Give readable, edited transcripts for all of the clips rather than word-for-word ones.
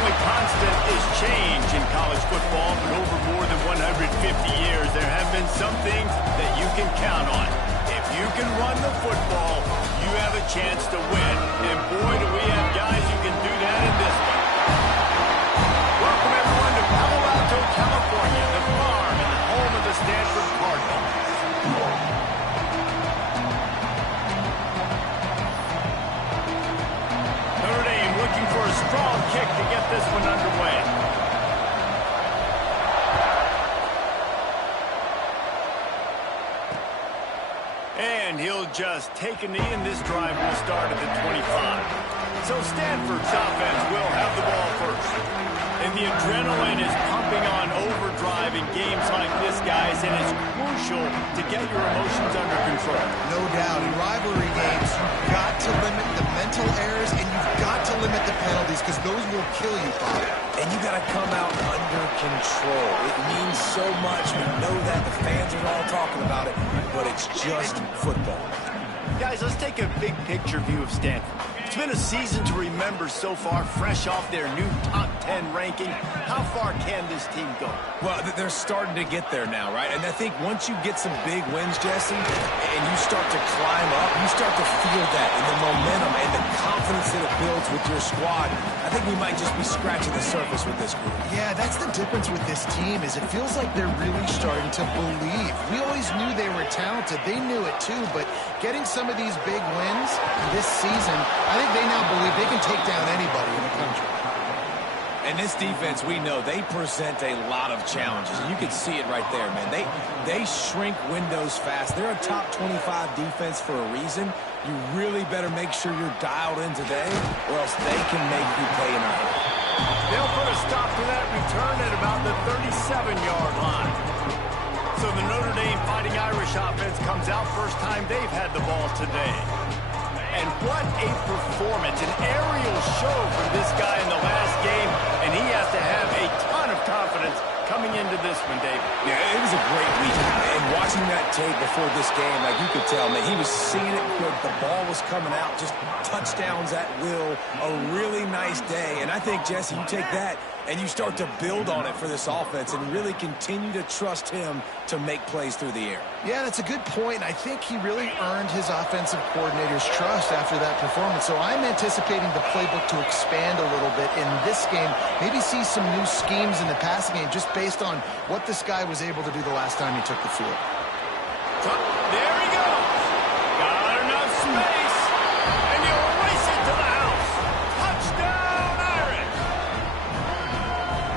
only constant is change in college football, but over more than 150 years, there have been some things that you can count on. If you can run the football, you have a chance to win. And boy, do we have guys who can do that in this one. Welcome, everyone, to Palo Alto, California, the farm and the home of the Stanford Cardinals. Notre Dame looking for a strong kick to get this one underway. And he'll just take a knee, and this drive will start at the 25. So Stanford's offense will have the ball first. And the adrenaline is pumping on overdrive in games like this, guys, and it's crucial to get your emotions under control. No doubt. In rivalry games, you've got to limit the mental errors, and you've got to limit the penalties, because those will kill you, Bob. And you got to come out under control. It means so much. We know that. The fans are all talking about it, but it's just football. Guys, let's take a big picture view of Stanford. It's been a season to remember so far, fresh off their new top 10 ranking. How far can this team go? Well, they're starting to get there now, right? And I think once you get some big wins, Jesse, and you start to climb up, you start to feel that and the momentum and the confidence that it builds with your squad. I think we might just be scratching the surface with this group. Yeah, that's the difference with this team, is it feels like they're really starting to believe. We always knew they were talented. They knew it too, but getting some of these big wins this season, I think they now believe they can take down anybody in the country. And this defense, we know, they present a lot of challenges. You can see it right there, man. They shrink windows fast. They're a top 25 defense for a reason. You really better make sure you're dialed in today, or else they can make you pay in a hurry. They'll put a stop to that return at about the 37-yard line. So the Notre Dame Fighting Irish offense comes out first time they've had the ball today. And what a performance, an aerial show from this guy in the last game, and he has to have a ton of confidence coming into this one, David. Yeah, it was a great week. And watching that tape before this game, like you could tell, man, he was seeing it quick. The ball was coming out, just touchdowns at will. A really nice day. And I think, Jesse, you take that and you start to build on it for this offense and really continue to trust him to make plays through the air. Yeah, that's a good point. I think he really earned his offensive coordinator's trust after that performance. So I'm anticipating the playbook to expand a little bit in this game. Maybe see some new schemes in the passing game just based on what this guy was able to do the last time he took the field. There he goes. Got enough space. And you'll race it to the house. Touchdown, Irish.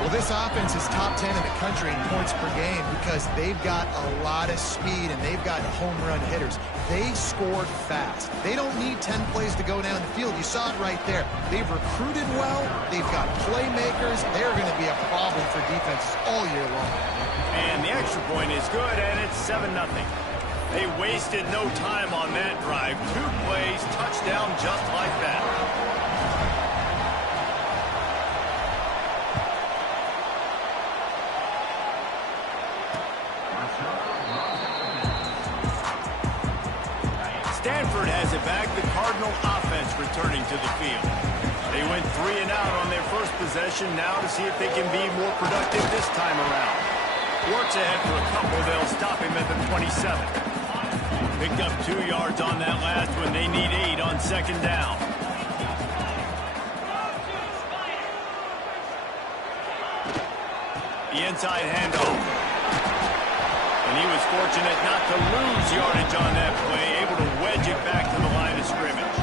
Well, this offense is top 10 in the country in points per game because they've got a lot of speed and they've got home run hitters. They scored fast. They don't need 10 plays to go down the field. You saw it right there. They've recruited well. They've got playmakers. They're going to be a problem for defenses all year long. And the extra point is good, and it's 7-0. They wasted no time on that drive. 2 plays, touchdown just like that. Stanford has it back. The Cardinal offense returning to the field. They went 3 and out on their first possession. Now to see if they can be more productive this time around. Works ahead for a couple. They'll stop him at the 27. Picked up 2 yards on that last one. They need 8 on second down. The inside handoff. And he was fortunate not to lose yardage on that play, able to wedge it back to the line of scrimmage.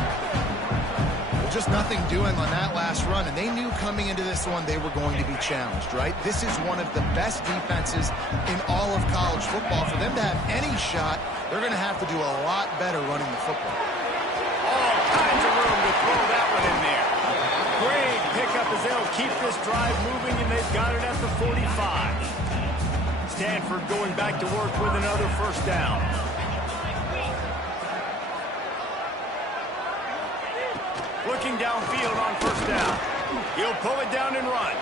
Well, just nothing doing on that last run, and they knew coming into this one they were going to be challenged, right? This is one of the best defenses in all of college football. For them to have any shot, they're going to have to do a lot better running the football. All kinds of room to throw that one in there. Great pickup as they'll keep this drive moving, and they've got it at the 45. Stanford going back to work with another first down. Looking downfield on first down. He'll pull it down and run.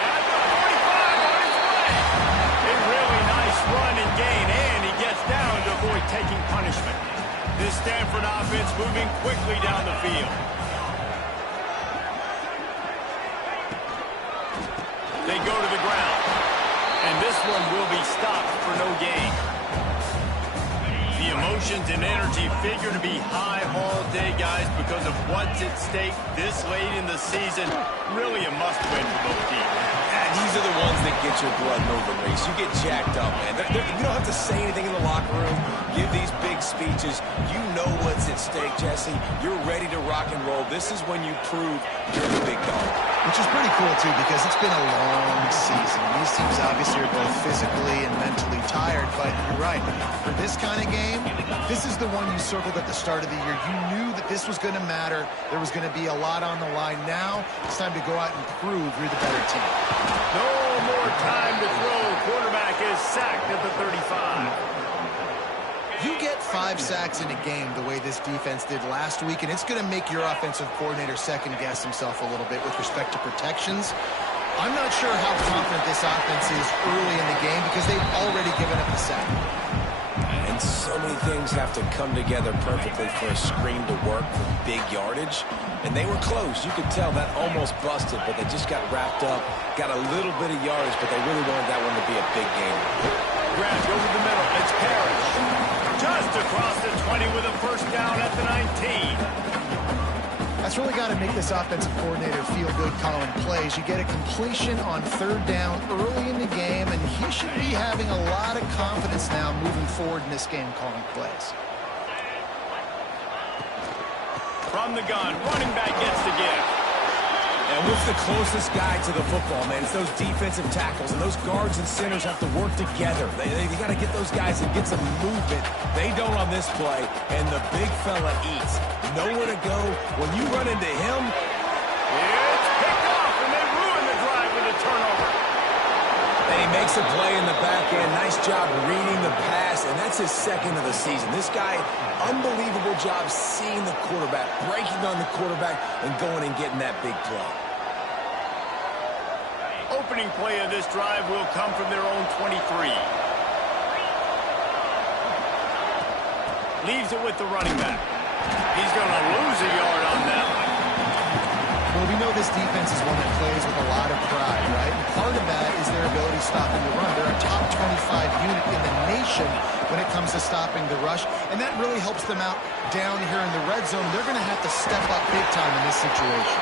At the 45 on his way. A really nice run and gain, and he gets down to avoid taking punishment. This Stanford offense moving quickly down the field. this one will be stopped for no gain. The emotions and energy figure to be high all day, guys, because of what's at stake this late in the season. Really a must-win for both teams. And these are the ones that get your blood moving, Reese. You get jacked up, man. You don't have to say anything in the locker room, give these big speeches. You know what's at stake, Jesse. You're ready to rock and roll. This is when you prove you're the big dog. Which is pretty cool, too, because it's been a long season. These teams obviously are both physically and mentally tired, but you're right. For this kind of game, this is the one you circled at the start of the year. You knew that this was going to matter. There was going to be a lot on the line. Now it's time to go out and prove you're the better team. No more time to throw. Quarterback is sacked at the 35. You get 5 sacks in a game the way this defense did last week, and it's going to make your offensive coordinator second-guess himself a little bit with respect to protections. I'm not sure how confident this offense is early in the game because they've already given up a sack. And so many things have to come together perfectly for a screen to work for big yardage. And they were close. You could tell that almost busted, but they just got wrapped up, got a little bit of yardage, but they really wanted that one to be a big game. Grabbed over the middle. It's Parrish. Just across the 20 with a first down at the 19. That's really got to make this offensive coordinator feel good calling plays. You get a completion on 3rd down early in the game, and he should be having a lot of confidence now moving forward in this game calling plays. From the gun, running back gets the gift. And what's the closest guy to the football, man? It's those defensive tackles, and those guards and centers have to work together. They got to get those guys and get some movement. They don't on this play, and the big fella eats. Nowhere to go. When you run into him, it's picked off, and they ruin the drive with a turnover. And he makes a play in the back end. Nice job reading the pass, and that's his second of the season. This guy, unbelievable job seeing the quarterback, breaking on the quarterback, and going and getting that big play. Opening play of this drive will come from their own 23. Leaves it with the running back. He's going to lose a yard on that one. Well, we know this defense is one that plays with a lot of pride, right? And part of that is their ability stopping the run. They're a top 25 unit in the nation when it comes to stopping the rush, and that really helps them out down here in the red zone. They're going to have to step up big time in this situation.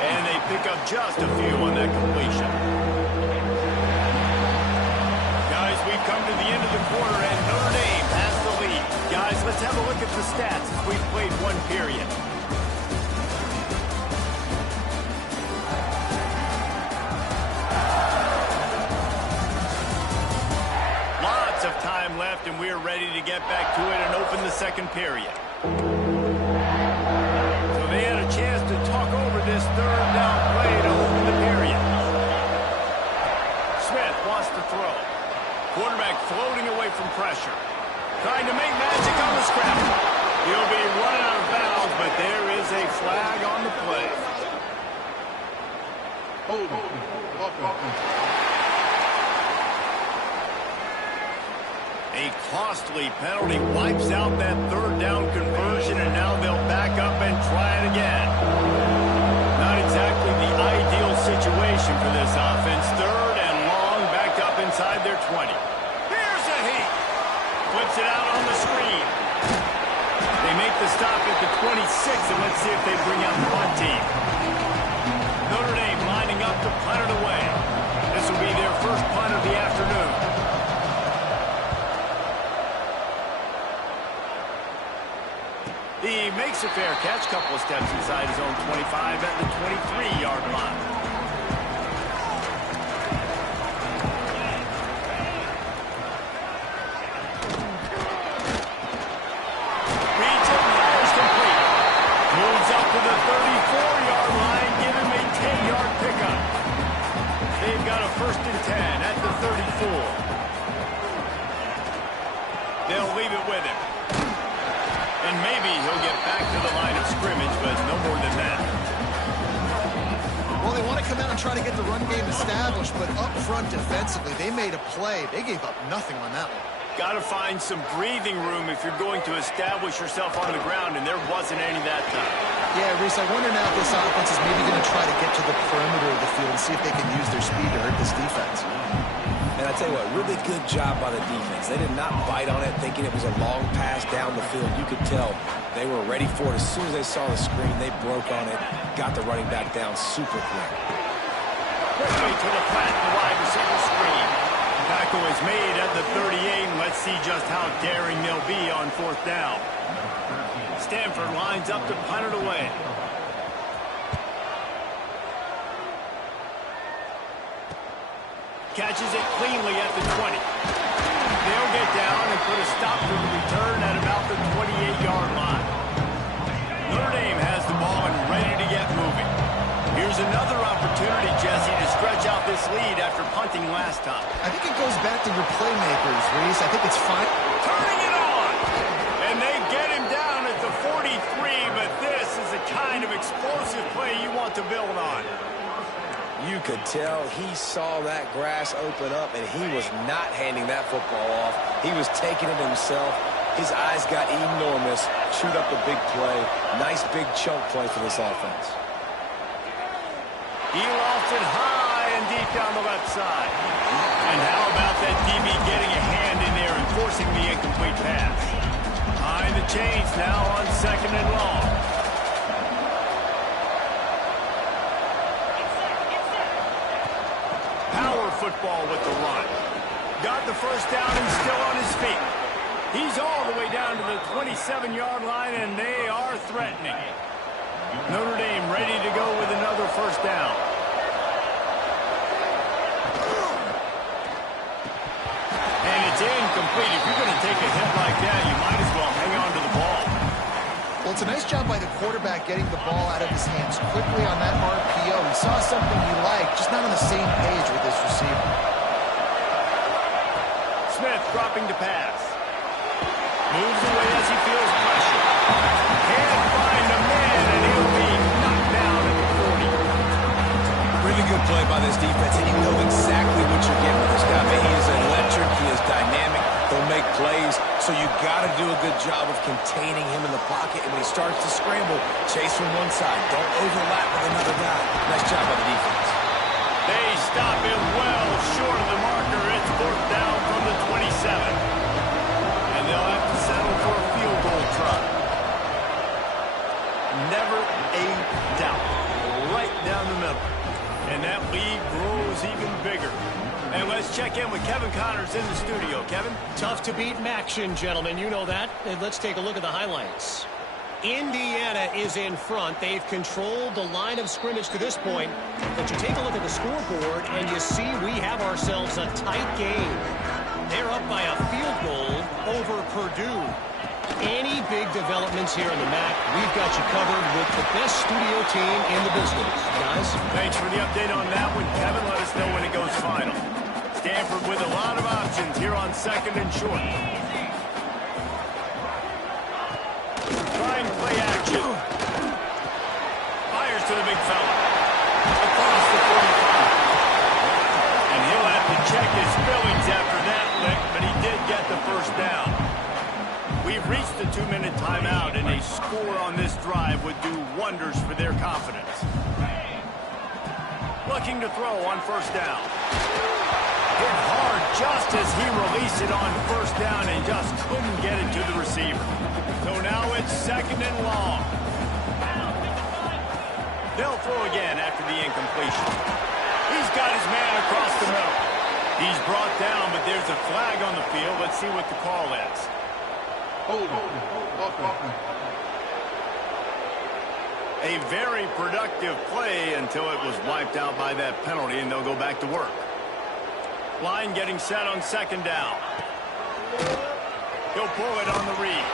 And they pick up just a few on that completion. Guys, we've come to the end of the quarter, and Notre Dame has the lead. Guys, let's have a look at the stats as we've played one period. Lots of time left, and we are ready to get back to it and open the second period. So they had a chance to talk over this 3rd down play to open the period. Smith wants to throw. Quarterback floating away from pressure. Trying to make magic on the scramble. He'll be running out of bounds, but there is a flag on the play. A costly penalty wipes out that 3rd down conversion, and now they'll back up and try it again. Not exactly the ideal situation for this offense. 3rd and long, backed up inside their 20. Here's a heat. Flips it out on the screen. They make the stop at the 26, and let's see if they bring out the punt team. Notre Dame lining up to punt it away. This will be their first punt of the afternoon. He makes a fair catch, couple of steps inside his own 25 at the 23-yard line. Reads it, fires complete. Moves up to the 34-yard line, give him a 10-yard pickup. They've got a 1st and 10 at the 34. They'll leave it with him. And maybe he'll get back to the line of scrimmage, but no more than that. Well, they want to come out and try to get the run game established, but up front defensively, they made a play. They gave up nothing on that one. Got to find some breathing room if you're going to establish yourself on the ground, and there wasn't any that time. Yeah, Reese, I wonder now if this offense is maybe going to try to get to the perimeter of the field and see if they can use their speed to hurt this defense. And I tell you what, really good job by the defense. They did not bite on it thinking it was a long pass down the field. You could tell they were ready for it. As soon as they saw the screen, they broke on it, got the running back down super quick. Quickly to the flat, the wide receiver screen. Tackle is made at the 38, and let's see just how daring they'll be on 4th down. Stanford lines up to punt it away. Catches it cleanly at the 20. They'll get down and put a stop to the return at about the 28-yard line. Notre Dame has the ball and ready to get moving. Here's another opportunity, Jesse, to stretch out this lead after punting last time. I think it goes back to your playmakers, Reese. I think it's fine. Turning it on! And they get him down at the 43, but this is the kind of explosive play you want to build on. You could tell he saw that grass open up, and he was not handing that football off. He was taking it himself. His eyes got enormous, chewed up a big play. Nice big chunk play for this offense. He lofted high and deep down the left side. And how about that DB getting a hand in there and forcing the incomplete pass? Behind the chains now on 2nd and long. Power football with the run. Got the first down and still on his feet. He's all the way down to the 27-yard line, and they are threatening. Notre Dame ready to go with another first down. And it's incomplete. If you're going to take a hit like that, you might as well hang on to the ball. Well, it's a nice job by the quarterback getting the ball out of his hands quickly on that RPO. He saw something he liked, just not on the same page with his receiver. Smith dropping to pass. Moves away as he feels pressure. Can't find a man, and he'll be knocked down at the 40. Really good play by this defense, and you know exactly what you're getting with this guy. Man, he is electric. He is dynamic. He'll make plays, so you got to do a good job of containing him in the pocket. And when he starts to scramble, chase from one side. Don't overlap with another guy. Nice job by the defense. They stop him well short of the marker. It's 4th down from the 27. And they'll have to settle for a field goal try. Never a doubt. Right down the middle. And that lead grows even bigger. And let's check in with Kevin Connors in the studio. Kevin? Tough to beat action, gentlemen. You know that. And let's take a look at the highlights. Indiana is in front. They've controlled the line of scrimmage to this point. But you take a look at the scoreboard, and you see we have ourselves a tight game. They're up by a field goal over Purdue. Any big developments here on the MAC, we've got you covered with the best studio team in the business. Guys? Thanks for the update on that one, Kevin. Let us know when it goes final. Stanford with a lot of options here on 2nd and short. Trying play action. Fires to the big fella. Across the 45. And he'll have to check his fillings after that lick, but he did get the first down. We've reached the 2-minute timeout, and a score on this drive would do wonders for their confidence. Looking to throw on 1st down. Hit hard just as he released it on 1st down and just couldn't get it to the receiver. So now it's 2nd and long. They'll throw again after the incompletion. He's got his man across the middle. He's brought down, but there's a flag on the field. Let's see what the call is. A very productive play until it was wiped out by that penalty, and they'll go back to work. Line getting set on 2nd down. He'll pull it on the read.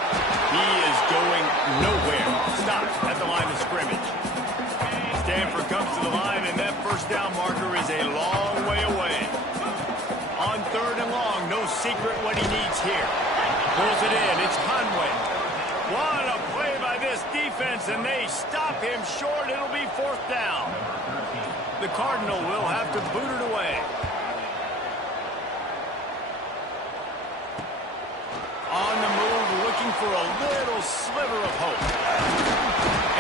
He is going nowhere. Stops at the line of scrimmage. Stanford comes to the line, and that 1st down marker is a long way away. On 3rd and long, no secret what he needs here. Pulls it in. It's Conway. What a play by this defense, and they stop him short. It'll be 4th down. The Cardinal will have to boot it away. On the move, looking for a little sliver of hope.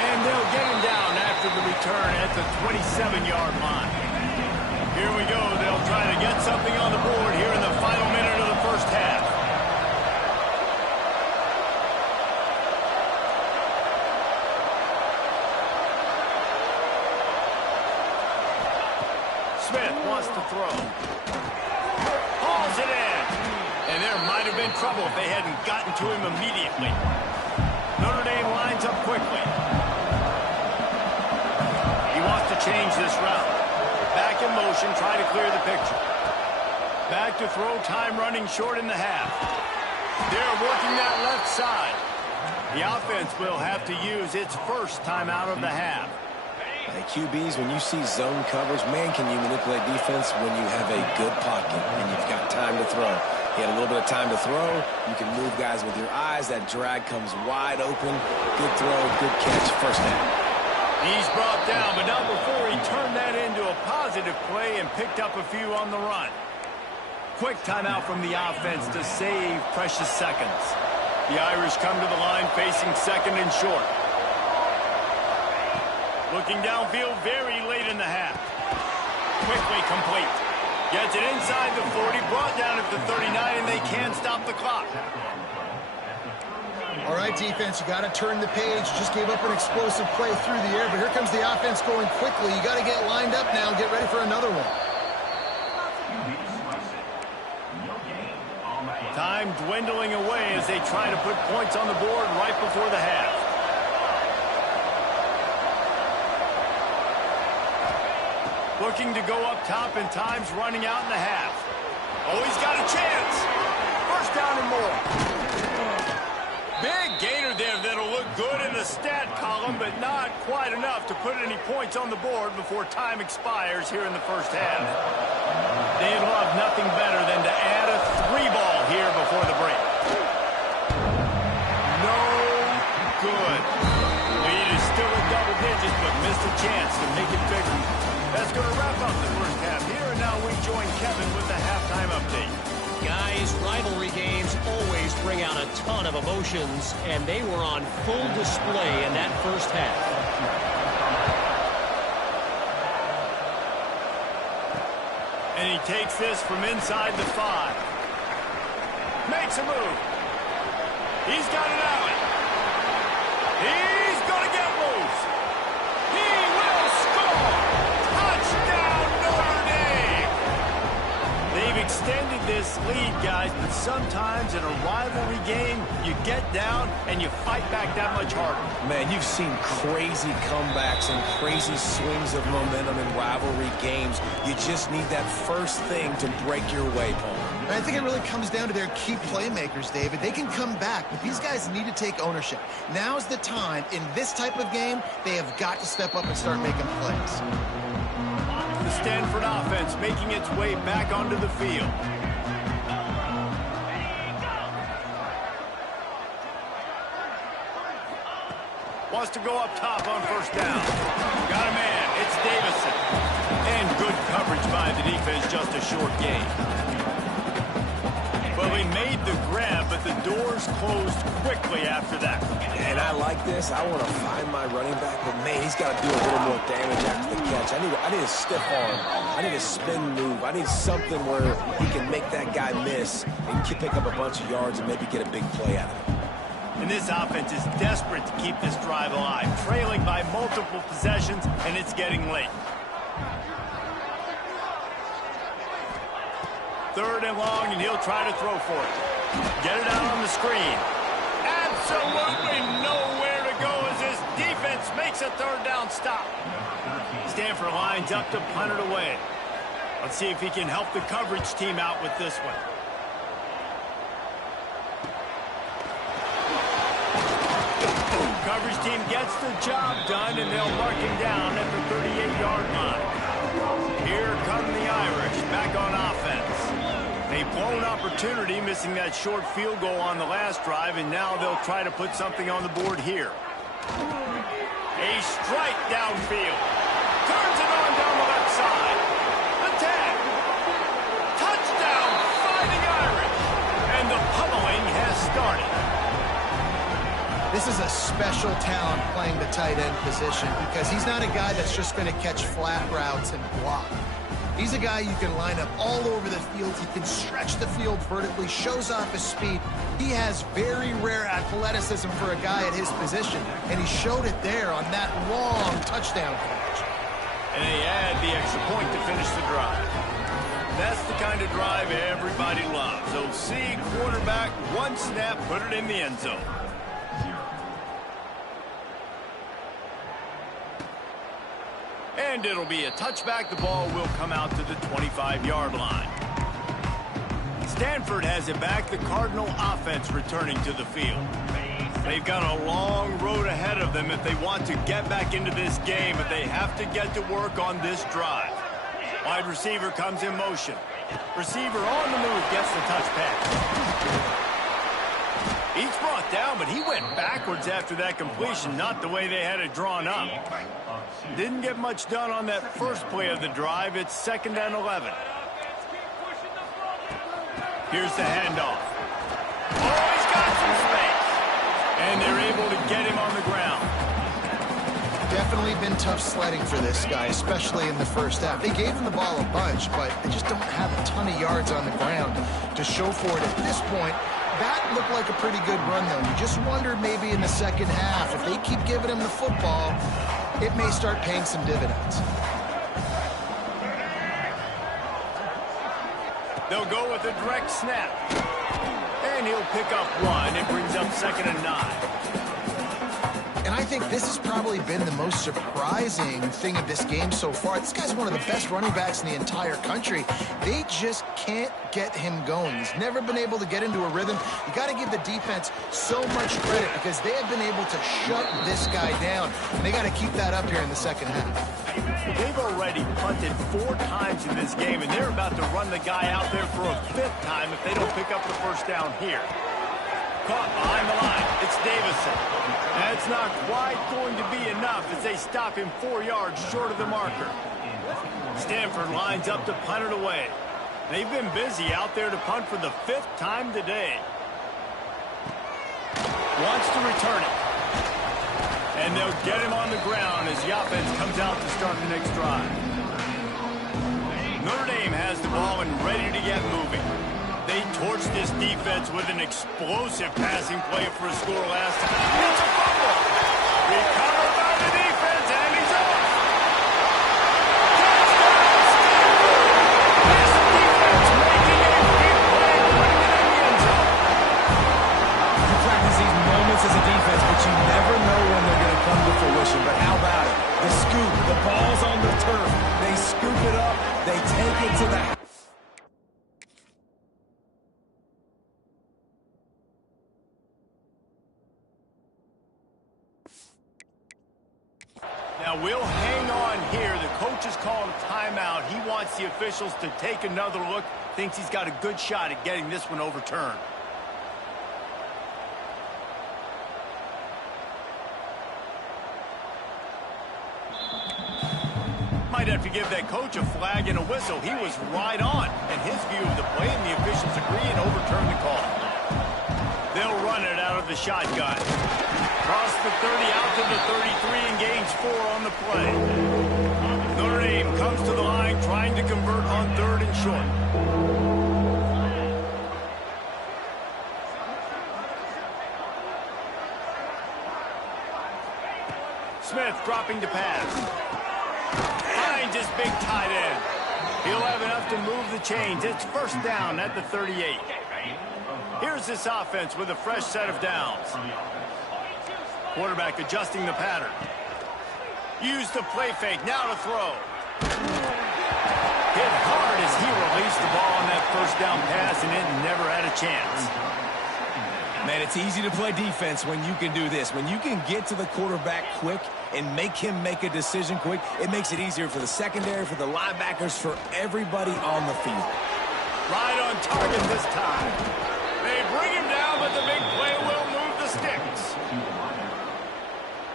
And they'll get him down after the return at the 27-yard line. Here we go. They'll try to get something on the board here Smith wants to throw. Hauls it in. And there might have been trouble if they hadn't gotten to him immediately. Notre Dame lines up quickly. He wants to change this route. Back in motion, try to clear the picture. Back to throw, time running short in the half. They're working that left side. The offense will have to use its first timeout of the half. Hey, QBs, when you see zone coverage, man, can you manipulate defense when you have a good pocket and you've got time to throw. He had a little bit of time to throw. You can move guys with your eyes. That drag comes wide open. Good throw, good catch, first down. He's brought down, but not before he turned that into a positive play and picked up a few on the run. Quick timeout from the offense to save precious seconds. The Irish come to the line facing second and short. Looking downfield very late in the half. Quickly complete. Gets it inside the 40, brought down at the 39, and they can't stop the clock. All right, defense, you got to turn the page. Just gave up an explosive play through the air, but here comes the offense going quickly. You got to get lined up now and get ready for another one. Time dwindling away as they try to put points on the board right before the half. Looking to go up top, and time's running out in the half. Oh, he's got a chance. First down and more. Big gainer there that'll look good in the stat column, but not quite enough to put any points on the board before time expires here in the first half. They'd love nothing better than to add a 3-ball here before the break. No good. Lead is still in double digits, but missed a chance to make it bigger. That's going to wrap up the first half here, and now we join Kevin with the halftime update. Guys, rivalry games always bring out a ton of emotions, and they were on full display in that first half. And he takes this from inside the 5. Makes a move. He's got an alley. He's going to get loose. He will score. Touchdown, Notre Dame. They've extended this lead, guys, but sometimes in a rivalry game, you get down and you fight back that much harder. Man, you've seen crazy comebacks and crazy swings of momentum in rivalry games. You just need that first thing to break your way, Paul. And I think it really comes down to their key playmakers, David. They can come back, but these guys need to take ownership. Now's the time. In this type of game, they have got to step up and start making plays. The Stanford offense making its way back onto the field. Wants to go up top on first down. Got a man. It's Davison. And good coverage by the defense, just a short gain. Well, he made the grab, but the doors closed quickly after that. And I like this. I want to find my running back, but man, he's got to do a little more damage after the catch. I need a stiff arm. I need a spin move. I need something where he can make that guy miss and pick up a bunch of yards and maybe get a big play out of it. And this offense is desperate to keep this drive alive, trailing by multiple possessions, and it's getting late. Third and long, and he'll try to throw for it. Get it out on the screen. Absolutely nowhere to go as his defense makes a third down stop. Stanford lines up to punt it away. Let's see if he can help the coverage team out with this one. Coverage team gets the job done, and they'll mark him down at the 38-yard line. Here come the Irish back on offense. A blown opportunity, missing that short field goal on the last drive, and now they'll try to put something on the board here. A strike downfield. Turns it on down the left side. The tag. Touchdown, Fighting Irish. And the pummeling has started. This is a special talent playing the tight end position because he's not a guy that's just going to catch flat routes and block. He's a guy you can line up all over the field. He can stretch the field vertically, shows off his speed. He has very rare athleticism for a guy at his position, and he showed it there on that long touchdown catch. And they add the extra point to finish the drive. That's the kind of drive everybody loves. So see quarterback, one snap, put it in the end zone. And it'll be a touchback. The ball will come out to the 25-yard line. Stanford has it back. The Cardinal offense returning to the field. They've got a long road ahead of them if they want to get back into this game, but they have to get to work on this drive. Wide receiver comes in motion. Receiver on the move gets the touch pass. He's brought down, but he went backwards after that completion, not the way they had it drawn up. Didn't get much done on that first play of the drive. It's 2nd and 11. Here's the handoff. Oh, he's got some space. And they're able to get him on the ground. Definitely been tough sledding for this guy, especially in the first half. They gave him the ball a bunch, but they just don't have a ton of yards on the ground to show for it at this point. That looked like a pretty good run, though. You just wonder maybe in the second half, if they keep giving him the football, it may start paying some dividends. They'll go with a direct snap. And he'll pick up one. It brings up 2nd and 9. And I think this has probably been the most surprising thing of this game so far. This guy's one of the best running backs in the entire country. They just can't get him going. He's never been able to get into a rhythm. You got to give the defense so much credit because they have been able to shut this guy down. And they got to keep that up here in the second half. They've already punted 4 times in this game, and they're about to run the guy out there for a 5th time if they don't pick up the first down here. Caught behind the line. It's Davison. That's not quite going to be enough as they stop him 4 yards short of the marker. Stanford lines up to punt it away. They've been busy out there to punt for the 5th time today. Wants to return it. And they'll get him on the ground as the offense comes out to start the next drive. Notre Dame has the ball and ready to get moving. They torched this defense with an explosive passing play for a score last time. It's a fumble. Recovered by the defense, and he's off. Touchdown, Stanford. This defense making a big play right in the end zone. You practice these moments as a defense, but you never know when they're going to come to fruition. But how about it? The scoop, the ball's on the turf. They scoop it up. They take it to the house. Now we'll hang on here. The coach is calling a timeout. He wants the officials to take another look. Thinks he's got a good shot at getting this one overturned. Might have to give that coach a flag and a whistle. He was right on in his view of the play, and the officials agree and overturn the call. They'll run it out of the shotgun. Cross the 30 out to the 33 and gains 4 on the play. Notre Dame comes to the line trying to convert on 3rd and short. Smith dropping to pass. Finds his big tight end. He'll have enough to move the chains. It's 1st down at the 38. Here's this offense with a fresh set of downs. Quarterback adjusting the pattern. Use the play fake. Now to throw. Hit hard as he released the ball on that 1st down pass, and it never had a chance. Man, it's easy to play defense when you can do this. When you can get to the quarterback quick and make him make a decision quick, it makes it easier for the secondary, for the linebackers, for everybody on the field. Right on target this time. They bring him down, but the big play will move the sticks.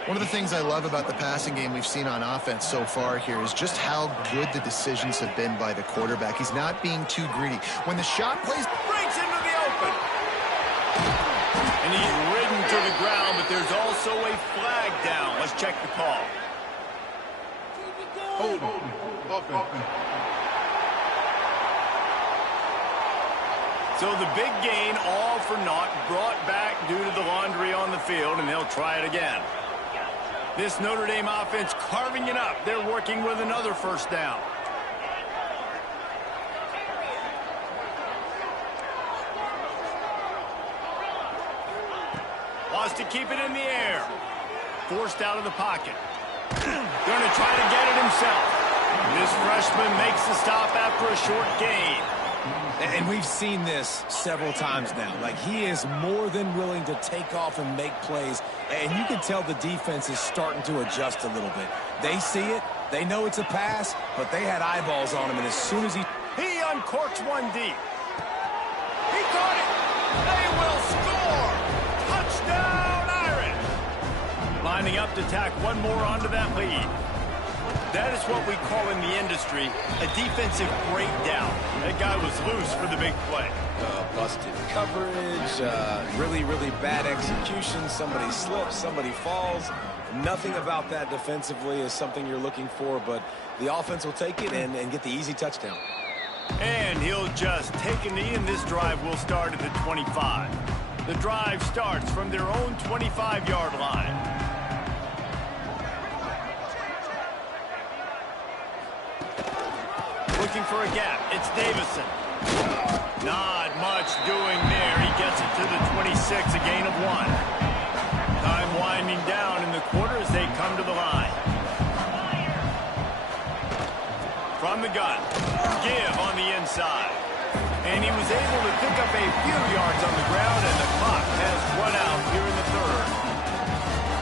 One of the things I love about the passing game we've seen on offense so far here is just how good the decisions have been by the quarterback. He's not being too greedy. When the shot plays, Breaks into the open. And he's ridden to the ground, but there's also a flag down. Let's check the call. So the big gain, all for naught, brought back due to the laundry on the field, and they'll try it again. This Notre Dame offense carving it up. They're working with another first down. Wants to keep it in the air. Forced out of the pocket. Going to try to get it himself. This freshman makes the stop after a short gain. And we've seen this several times now. Like, he is more than willing to take off and make plays. And you can tell the defense is starting to adjust a little bit. They see it. They know it's a pass, but they had eyeballs on him. And as soon as he uncorks one deep. He caught it. They will score. Touchdown, Irish. Lining up to tack one more onto that lead. That is what we call in the industry a defensive breakdown. That guy was loose for the big play. Busted coverage, really, really bad execution. Somebody slips, somebody falls. Nothing about that defensively is something you're looking for, but the offense will take it and get the easy touchdown. And he'll just take a knee, and this drive will start at the 25. The drive starts from their own 25-yard line. Looking for a gap. It's Davison. Not much doing there. He gets it to the 26, a gain of 1. Time winding down in the quarter as they come to the line. From the gun. Give on the inside. And he was able to pick up a few yards on the ground, and the clock has run out here in the third.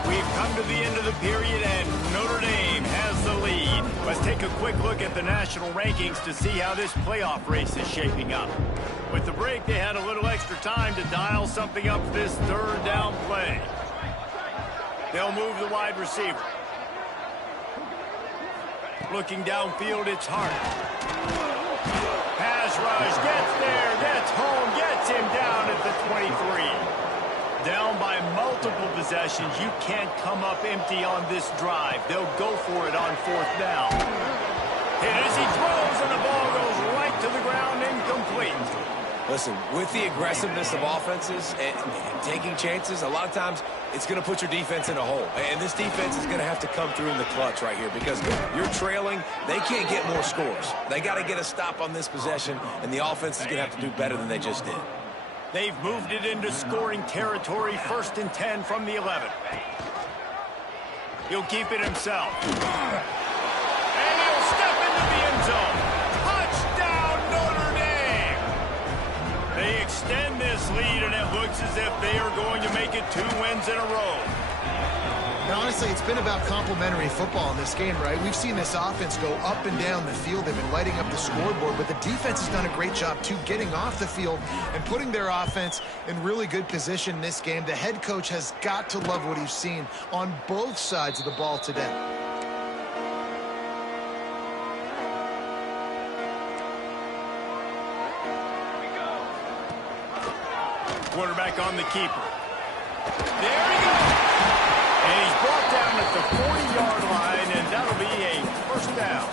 We've come to the end of the period, and Notre Dame has the lead. Let's take a quick look at the national rankings to see how this playoff race is shaping up. With the break, they had a little extra time to dial something up for this third down play. They'll move the wide receiver. Looking downfield, it's Hart. Pass rush, gets there, gets home, gets him down at the 23. Down by multiple possessions, you can't come up empty on this drive. They'll go for it on fourth down. Hit as he throws, and the ball goes right to the ground, incomplete. Listen, with the aggressiveness of offenses and taking chances, a lot of times it's going to put your defense in a hole. And this defense is going to have to come through in the clutch right here because you're trailing. They can't get more scores. They got to get a stop on this possession, and the offense is going to have to do better than they just did. They've moved it into scoring territory, 1st and 10 from the 11. He'll keep it himself. And he'll step into the end zone. Touchdown, Notre Dame! They extend this lead, and it looks as if they are going to make it 2 wins in a row. And honestly, it's been about complementary football in this game, right? We've seen this offense go up and down the field. They've been lighting up the scoreboard, but the defense has done a great job, too, getting off the field and putting their offense in really good position in this game. The head coach has got to love what he's seen on both sides of the ball today. Quarterback on the keeper. There he goes! And he's brought down at the 40-yard line, and that'll be a first down.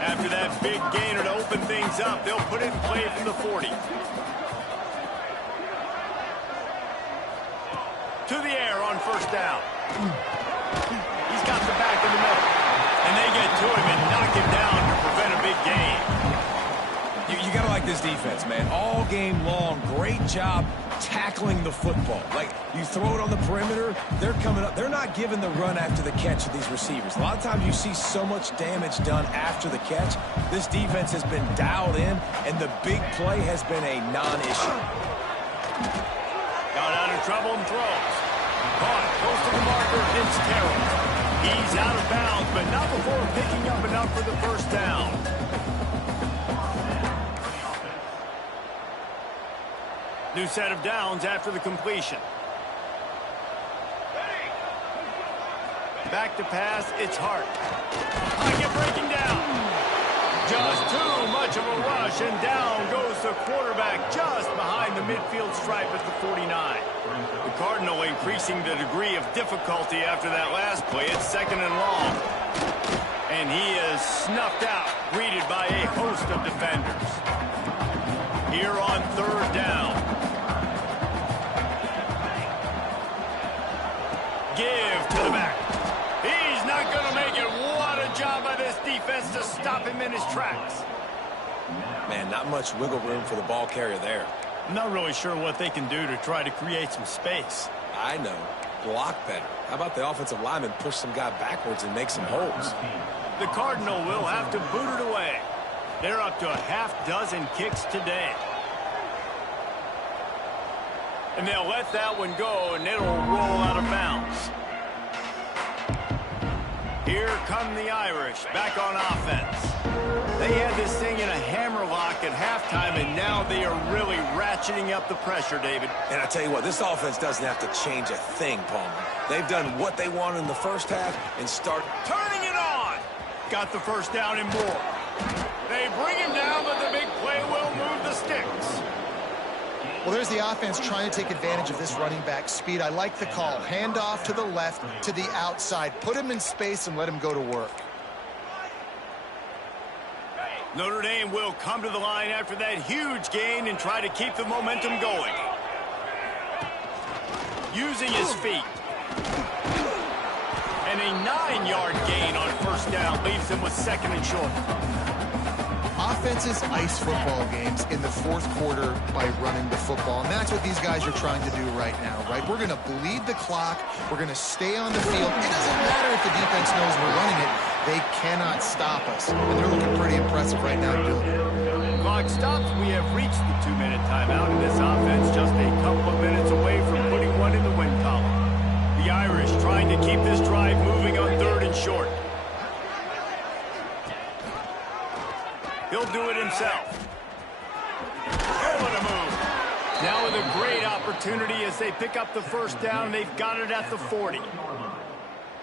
After that big gainer to open things up, they'll put it in play from the 40. To the air on first down. He's got the back in the middle. And they get to him and knock him down to prevent a big gain. You got to like this defense, man. All game long, great job tackling the football. Like, you throw it on the perimeter, they're coming up. They're not giving the run after the catch of these receivers. A lot of times you see so much damage done after the catch. This defense has been dialed in, and the big play has been a non-issue. Got out of trouble and throws. Caught close to the marker. It's Terrell. He's out of bounds, but not before picking up enough for the first down. New set of downs after the completion. Back to pass, it's Hart. Pocket breaking down. Just too much of a rush, and down goes the quarterback just behind the midfield stripe at the 49. The Cardinal increasing the degree of difficulty after that last play. It's 2nd and long. And he is snuffed out, greeted by a host of defenders. Here on 3rd down. Give to the back. best defense to stop him in his tracks. Man, not much wiggle room for the ball carrier there. I'm not really sure what they can do to try to create some space. I know. Block better. How about the offensive lineman push some guy backwards and make some holes? The Cardinal will have to boot it away. They're up to a half-dozen kicks today. And they'll let that one go, and it'll roll out of bounds. Here come the Irish, back on offense. They had this thing in a hammerlock at halftime, and now they are really ratcheting up the pressure, David. And I tell you what, this offense doesn't have to change a thing, Palmer. They've done what they wanted in the first half and start turning it on. Got the first down and more. They bring him down, but the big play will move the sticks. Well, there's the offense trying to take advantage of this running back speed. I like the call. Hand off to the left, to the outside. Put him in space and let him go to work. Notre Dame will come to the line after that huge gain and try to keep the momentum going. Using his feet. And a 9-yard gain on first down leaves him with second and short. Offenses ice football games in the fourth quarter by running the football, and that's what these guys are trying to do right now, right? We're going to bleed the clock. We're going to stay on the field. It doesn't matter if the defense knows we're running it. They cannot stop us, and they're looking pretty impressive right now doing it. Clock stops. We have reached the 2-minute timeout, and this offense just a couple of minutes away from putting one in the win column. The Irish trying to keep this drive moving on third and short. He'll do it himself. Oh, what a move. Now with a great opportunity as they pick up the first down. They've got it at the 40.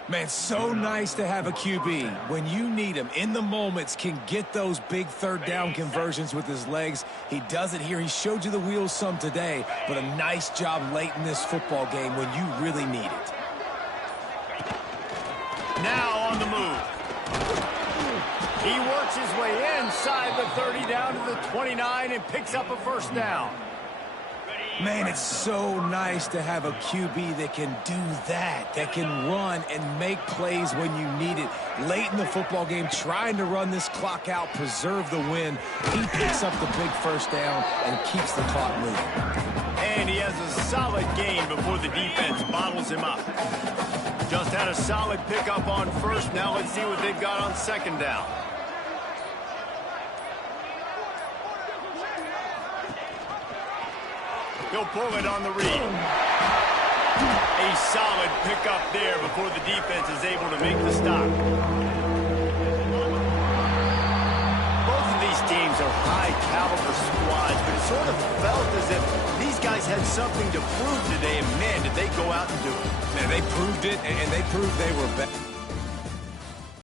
Man, so nice to have a QB. When you need him, in the moments, can get those big third down conversions with his legs. He does it here. He showed you the wheels some today, but a nice job late in this football game when you really need it. Now on the move. He works his way inside the 30 down to the 29 and picks up a first down. Man, it's so nice to have a QB that can do that can run and make plays when you need it. Late in the football game, trying to run this clock out, preserve the win. He picks up the big first down and keeps the clock moving. And he has a solid gain before the defense bottles him up. Just had a solid pickup on first. Now let's see what they've got on second down. He'll pull it on the read. A solid pickup there before the defense is able to make the stop. Both of these teams are high-caliber squads, but it sort of felt as if these guys had something to prove today, and man, did they go out and do it. Man, they proved it, and they proved they were better.